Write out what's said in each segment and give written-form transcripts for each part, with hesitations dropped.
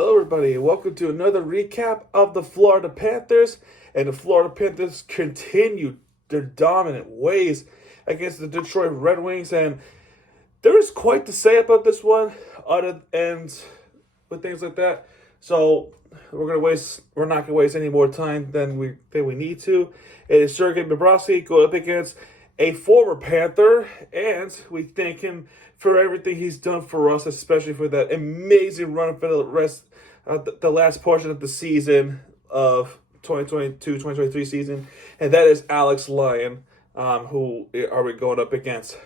Hello, everybody, and welcome to another recap of the Florida Panthers. And the Florida Panthers continue their dominant ways against the Detroit Red Wings. And there is quite to say about this one, other and with things like that. So we're not gonna waste any more time than we need to. It is Sergei Bobrovsky going up against a former Panther, and we thank him for everything he's done for us, especially for that amazing run for the last portion of the season of 2022-2023 season, and that is Alex Lyon, who are we going up against.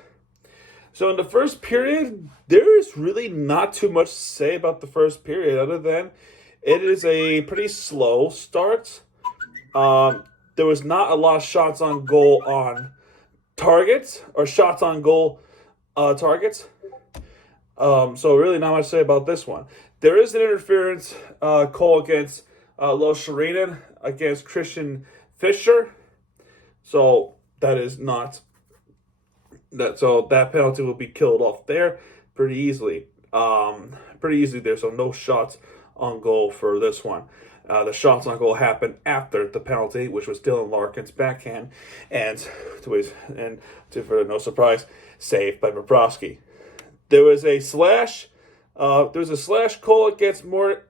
So in the first period, there is really not too much to say about the first period, other than it is a pretty slow start. There was not a lot of shots on goal on targets or shots on goal targets. So really not much to say about this one. There is an interference call against Lo Sharinen against Christian Fischer. So that is not that. So that penalty will be killed off there pretty easily. There. So no shots on goal for this one. The shots on goal happened after the penalty, which was Dylan Larkin's backhand, and for no surprise, saved by Bobrovsky. There was a slash call against Moritz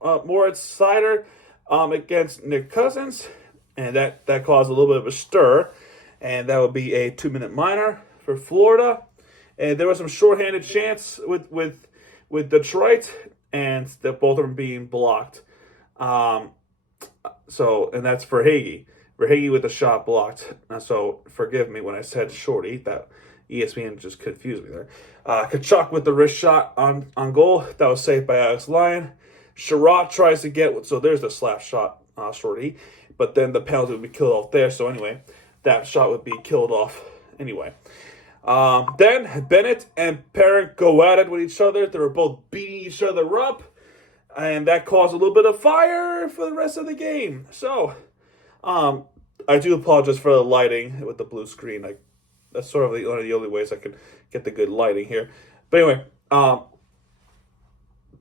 Seider against Nick Cousins, and that caused a little bit of a stir, and that would be a 2-minute minor for Florida. And there was some shorthanded chance with Detroit, and that both of them being blocked. And that's for Hagee. For Hagee with the shot blocked. So forgive me when I said shorty. That ESPN just confused me there. Kachuk with the wrist shot on goal. That was saved by Alex Lyon. Sherratt tries to get, so there's the slap shot, shorty. But then the penalty would be killed off there. So anyway, that shot would be killed off anyway. Then Bennett and Perrin go at it with each other. They were both beating each other up. And that caused a little bit of fire for the rest of the game. So, I do apologize for the lighting with the blue screen. That's sort of one of the only ways I could get the good lighting here. But anyway,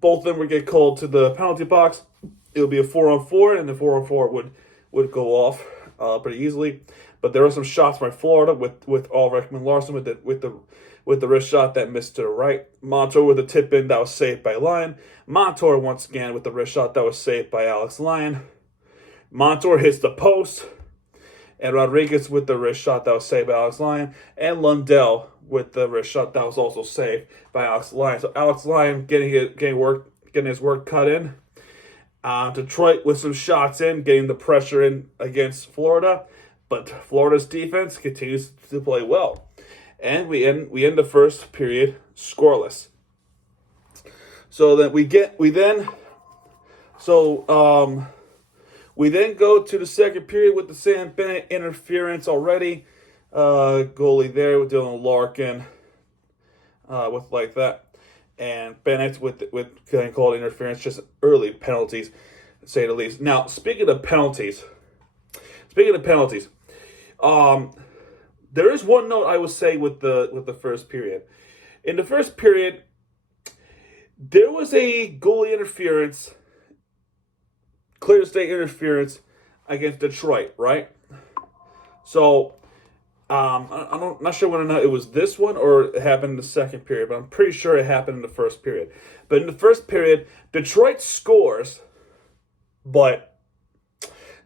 both of them would get called to the penalty box. It would be a 4-on-4, and the 4-on-4 would go off pretty easily. But there were some shots by Florida with Ulrich and Larson with the wrist shot that missed to the right. Montour with a tip in that was saved by Lyon. Montour once again with the wrist shot that was saved by Alex Lyon. Montour hits the post. And Rodriguez with the wrist shot that was saved by Alex Lyon. And Lundell with the wrist shot that was also saved by Alex Lyon. So Alex Lyon getting his work cut in. Detroit with some shots in, getting the pressure in against Florida. But Florida's defense continues to play well. And we end the first period scoreless. So then we then go to the second period with the Sam Bennett interference already. Goalie there with Dylan Larkin with like that. And Bennett with getting called interference, just early penalties, to say the least. Now, speaking of penalties, there is one note I would say with the first period. In the first period, there was a goalie interference, clear state interference against Detroit, right? So, I'm not sure whether or not it was this one or it happened in the second period, but I'm pretty sure it happened in the first period. But in the first period, Detroit scores, but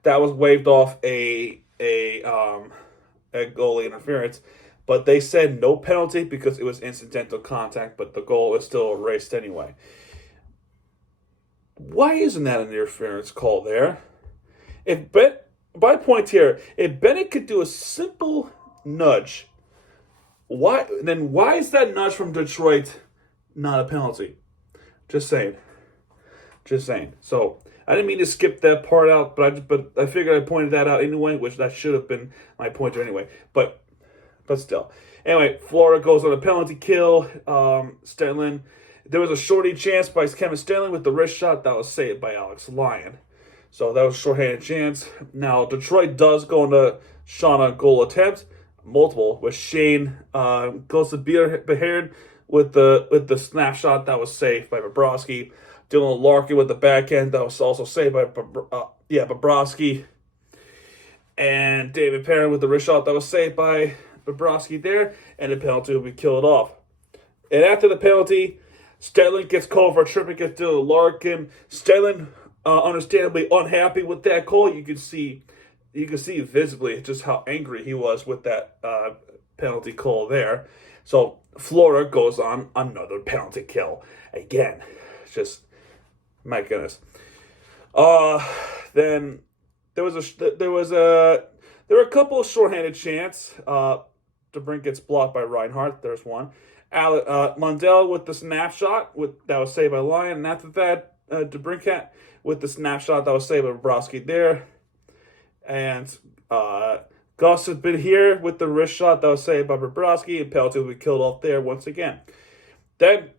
that was waved off a goalie interference, but they said no penalty because it was incidental contact, but the goal was still erased anyway. Why isn't that an interference call there? My point here, if Bennett could do a simple nudge, why is that nudge from Detroit not a penalty? Just saying. So I didn't mean to skip that part out, but I figured I pointed that out anyway, which that should have been my pointer anyway. But still. Anyway, Florida goes on a penalty kill. Stenlin. There was a shorty chance by Kevin Stenlin with the wrist shot that was saved by Alex Lyon. So that was a shorthanded chance. Now Detroit does go into shot on goal attempt, multiple, with Shane goes to Beard with the snapshot that was saved by Bobrovsky. Dylan Larkin with the backhand that was also saved by Bobrovsky. And David Perrin with the wrist shot that was saved by Bobrovsky there. And the penalty will be killed off. And after the penalty, Stelling gets called for a trip against Dylan Larkin. Stelling, understandably unhappy with that call. You can see visibly just how angry he was with that penalty call there. So Florida goes on another penalty kill again. Just my goodness. Then there were a couple of shorthanded chants. DeBrink gets blocked by Reinhart. There's one. Mundell with the snapshot that was saved by Lyon, and after that, DeBrincat with the snapshot that was saved by Bobrovsky there, and Gus has been here with the wrist shot that was saved by Bobrovsky, and penalty will be killed off there once again. Then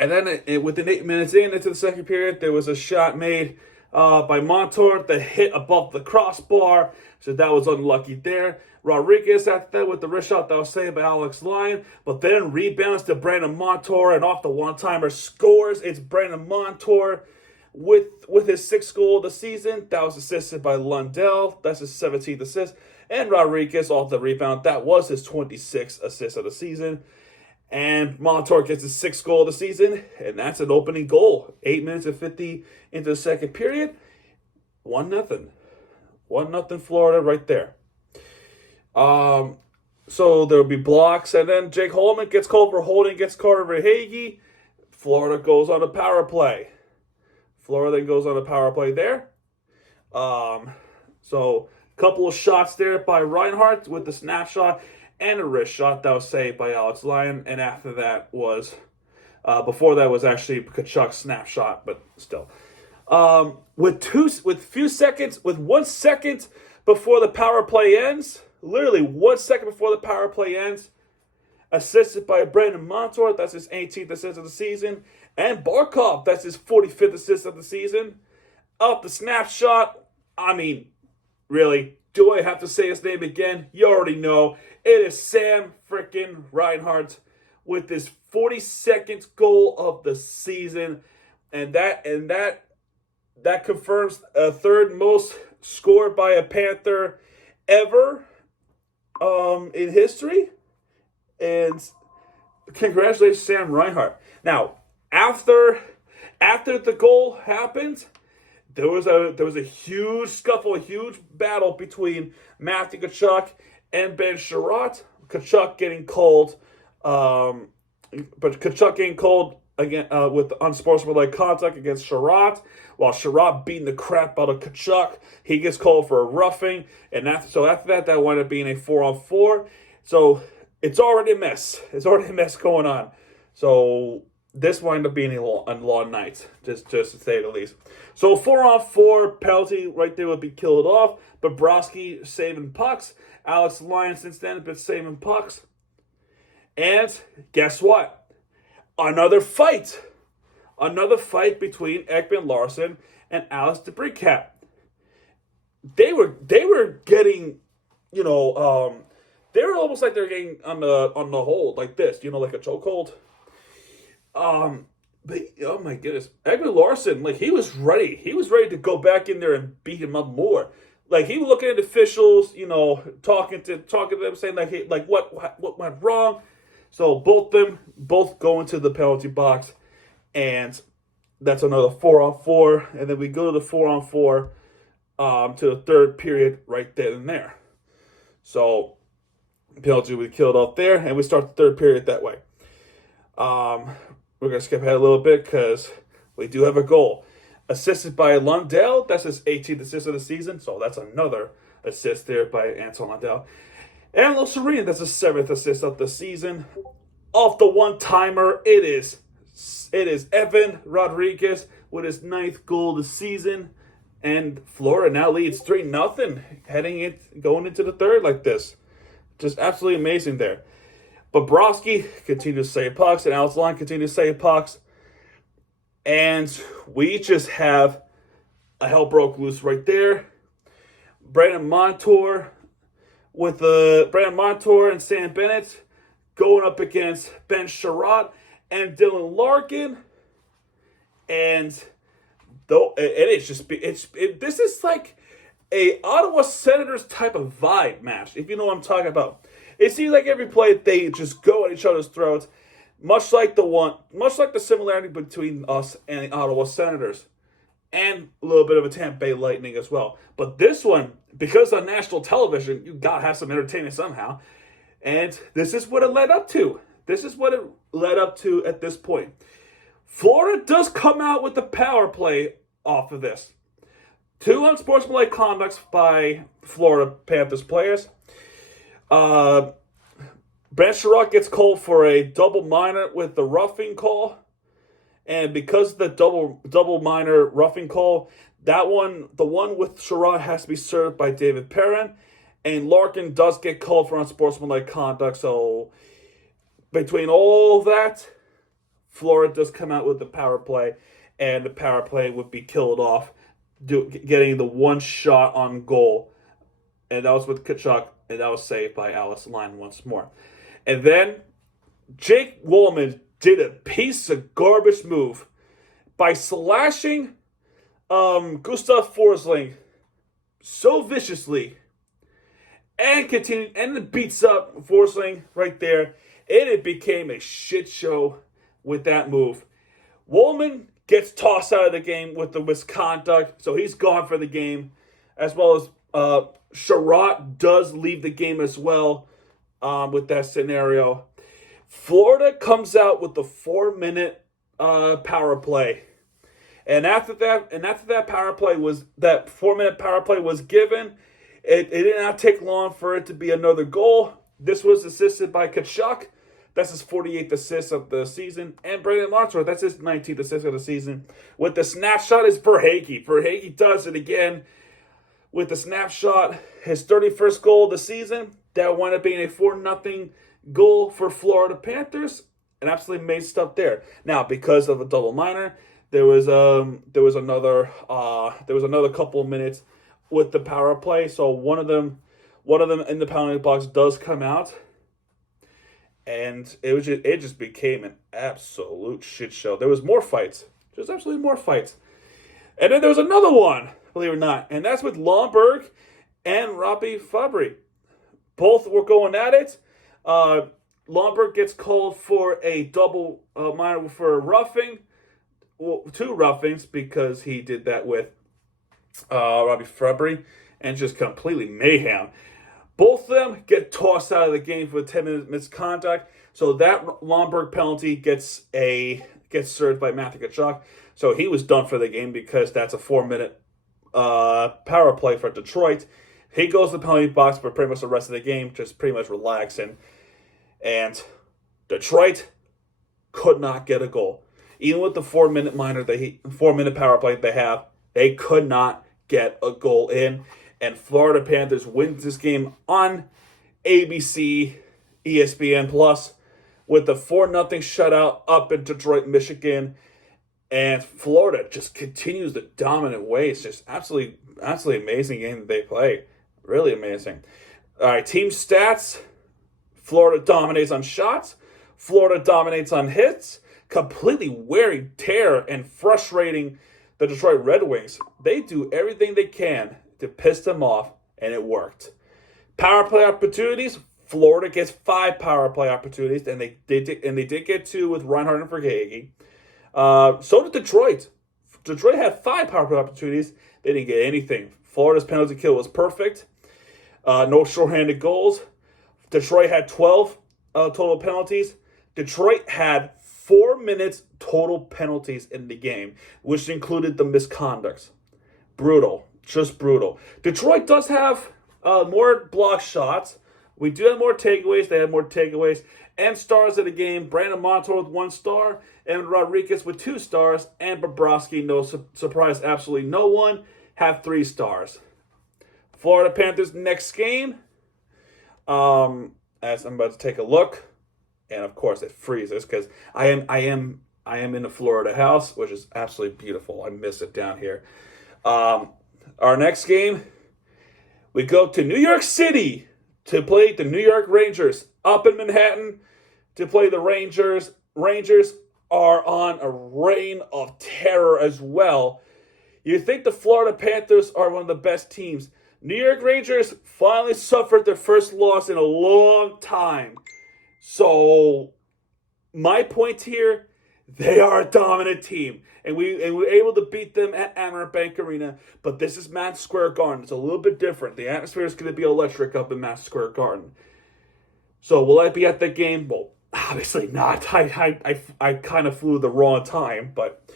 within 8 minutes into the second period, there was a shot made by Montour that hit above the crossbar, so that was unlucky there. Rodriguez after that with the wrist shot that was saved by Alex Lyon, but then rebounds to Brandon Montour and off the one-timer scores. It's Brandon Montour with his 6th goal of the season. That was assisted by Lundell. That's his 17th assist. And Rodriguez off the rebound. That was his 26th assist of the season. And Montour gets his 6th goal of the season, and that's an opening goal. 8 minutes and 50 into the second period. 1-0. 1-0 Florida right there. So there will be blocks, and then Jake Holman gets called for holding, gets Carter Verhaeghe. Florida goes on a power play. Florida then goes on a power play there. So a couple of shots there by Reinhart with the snapshot and a wrist shot that was saved by Alex Lyon. And after that was, before that was actually Tkachuk's snapshot, but still. With 1 second before the power play ends, literally 1 second before the power play ends, assisted by Brandon Montour, that's his 18th assist of the season, and Barkov, that's his 45th assist of the season. Up the snapshot, I mean, really, do I have to say his name again? You already know. It is Sam freaking Reinhart with his 42nd goal of the season, and that confirms a third most scored by a Panther ever in history. And congratulations, Sam Reinhart. Now, after the goal happened, there was a huge scuffle, a huge battle between Matthew Tkachuk and Ben Sherratt. Tkachuk getting called, again with unsportsmanlike contact against Sherratt, while Sherratt beating the crap out of Tkachuk. He gets called for a roughing, and after that wound up being a 4-on-4. So it's already a mess. It's already a mess going on. So this wound up being a long night, just to say the least. So 4-on-4 penalty right there would be killed off. Bobrovsky saving pucks. Alex Lyon since then has been saving pucks. And guess what? Another fight between Ekman Larsson and Alex DeBrincat. They were getting, they were almost like they're getting on the hold like this, like a chokehold. But oh my goodness, Ekman Larsson, like he was ready to go back in there and beat him up more. Like he was looking at officials, talking to them, saying like, hey, like what went wrong. So both go into the penalty box, and that's another 4-on-4, and then we go to the 4-on-4 to the third period right then and there. So penalty we killed off there, and we start the third period that way. We're gonna skip ahead a little bit because we do have a goal assisted by Lundell. That's his 18th assist of the season, so that's another assist there by Anton Lundell. And Lo Serene, that's his 7th assist of the season. Off the one-timer, it is Evan Rodriguez with his 9th goal of the season. And Florida now leads 3-0, going into the third like this. Just absolutely amazing there. Bobrovsky continues to save pucks, and Alex Lyon continues to save pucks. And we just have a hell broke loose right there. Brandon Montour and Sam Bennett going up against Ben Sherratt and Dylan Larkin. And though, and this is like a Ottawa Senators type of vibe match, if you know what I'm talking about. It seems like every play they just go at each other's throats, much like the similarity between us and the Ottawa Senators, and a little bit of a Tampa Bay Lightning as well. But this one, because on national television, you gotta have some entertainment somehow, and this is what it led up to. This is what it led up to at this point. Florida does come out with the power play off of this. 2 unsportsmanlike conducts by Florida Panthers players. Brent Sherratt gets called for a double minor with the roughing call. And because of the double minor roughing call, the one with Sherratt has to be served by David Perrin. And Larkin does get called for unsportsmanlike conduct. So between all that, Florida does come out with the power play. And the power play would be killed off, getting the one shot on goal. And that was with Tkachuk, and that was saved by Alice Lyon once more. And then Jake Woolman did a piece of garbage move by slashing Gustav Forsling so viciously, and then beats up Forsling right there, and it became a shit show with that move. Woolman gets tossed out of the game with the misconduct, so he's gone for the game, as well as Sherratt does leave the game as well with that scenario. Florida comes out with the 4-minute power play, and after that 4-minute power play was given, it did not take long for it to be another goal. This was assisted by Tkachuk. That's his 48th assist of the season. And Brandon Montour, that's his 19th assist of the season. With the snapshot is Verhaeghe. Verhaeghe does it again with the snapshot. His 31st goal of the season. That wound up being a 4-0 goal for Florida Panthers. And absolutely amazing stuff there. Now, because of a double minor, there was another couple of minutes with the power play. So one of them in the penalty box does come out. And it just became an absolute shit show. There was more fights. Just absolutely more fights. And then there was another one, believe it or not. And that's with Lomberg and Robbie Fabry. Both were going at it. Lomberg gets called for a double minor for roughing. Well, 2 roughings because he did that with Robbie Fabry. And just completely mayhem. Both of them get tossed out of the game for a 10-minute misconduct. So that Lomberg penalty gets served by Matthew Tkachuk. So he was done for the game because that's a 4-minute power play for Detroit. He goes to the penalty box for pretty much the rest of the game, just pretty much relaxing. And Detroit could not get a goal. Even with the 4-minute power play they have, they could not get a goal in. And Florida Panthers wins this game on ABC, ESPN Plus, with a 4-0 shutout up in Detroit, Michigan. And Florida just continues the dominant way. It's just absolutely amazing game that they play. Really amazing. All right, team stats. Florida dominates on shots. Florida dominates on hits. Completely wearing tear and frustrating the Detroit Red Wings. They do everything they can to piss them off, and it worked. Power play opportunities. Florida gets 5 power play opportunities, and they did get 2 with Reinhart and Verhaeghe. So did Detroit. Detroit had 5 power play opportunities. They didn't get anything. Florida's penalty kill was perfect. No shorthanded goals. Detroit had 12 total penalties. Detroit had 4 minutes total penalties in the game, which included the misconducts. Brutal. Just brutal. Detroit does have more block shots. We do have more takeaways. They have more takeaways. And stars of the game. Brandon Montour with 1 star. And Rodriguez with 2 stars. And Bobrovsky, no surprise, absolutely no one, have 3 stars. Florida Panthers next game. As I'm about to take a look. And of course it freezes because I am in a Florida house, which is absolutely beautiful. I miss it down here. Our next game, we go to New York City to play the New York Rangers. Up in Manhattan to play the Rangers. Rangers are on a reign of terror as well. You think the Florida Panthers are one of the best teams. New York Rangers finally suffered their first loss in a long time. So, my point here, they are a dominant team. And we were able to beat them at Amerant Bank Arena. But this is Madison Square Garden. It's a little bit different. The atmosphere is going to be electric up in Madison Square Garden. So, will I be at that game? Well, obviously not. I kind of flew the wrong time, but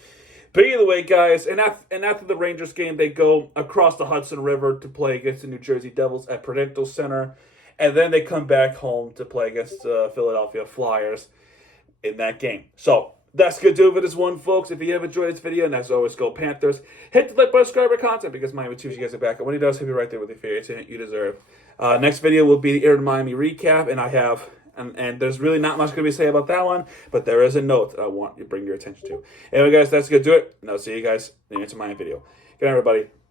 either way, guys, and after the Rangers game, they go across the Hudson River to play against the New Jersey Devils at Prudential Center, and then they come back home to play against Philadelphia Flyers in that game. So that's going to do it for this one, folks. If you have enjoyed this video, and as always, go Panthers. Hit the like button, subscribe for content, because Miami 2, you guys are back. And when he does, he'll be right there with the favorites you deserve. Next video will be the Air Miami recap, and I have... And there's really not much going to be say about that one, but there is a note that I want to bring your attention to. Anyway, guys, that's going to do it, and I'll see you guys in the next Miami video. Good night, everybody.